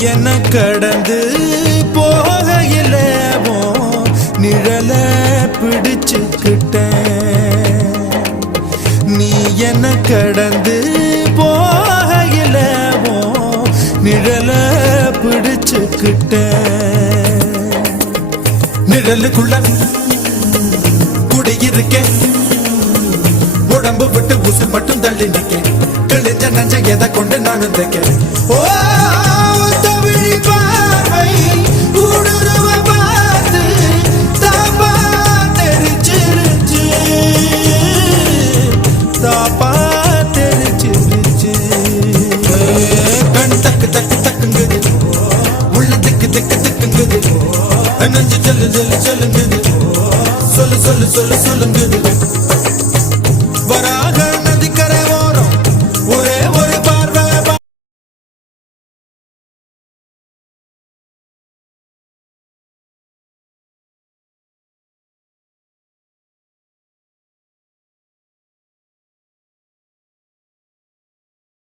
என்ன கடந்து போகையில நிழல பிடிச்சுக்கிட்டேன். நீ என்ன கடந்து போகையில நிழல பிடிச்சுக்கிட்டேன். நிழலுக்குள்ள குடியிருக்கேன், உடம்பு விட்டு உசு மட்டும் தள்ளி நிக்க, கிழிஞ்ச நஞ்ச எதை கொண்டு நானும் தைக்க. ஓ தமிழ் பார்வை ஊடுருவ பார்த்து தாப்பா தெரிச்சிருச்சு, தாப்பா தெரிச்சிருச்சு. கண் தக்கு தக்கு தக்குங்குது, உள்ள திக்கு திக்கு திக்குங்குது, நஞ்சு சொல்லு சொல்லு சொல்லுங்குது, சொல்லு சொல்லு சொல்லு சொல்லுங்குது.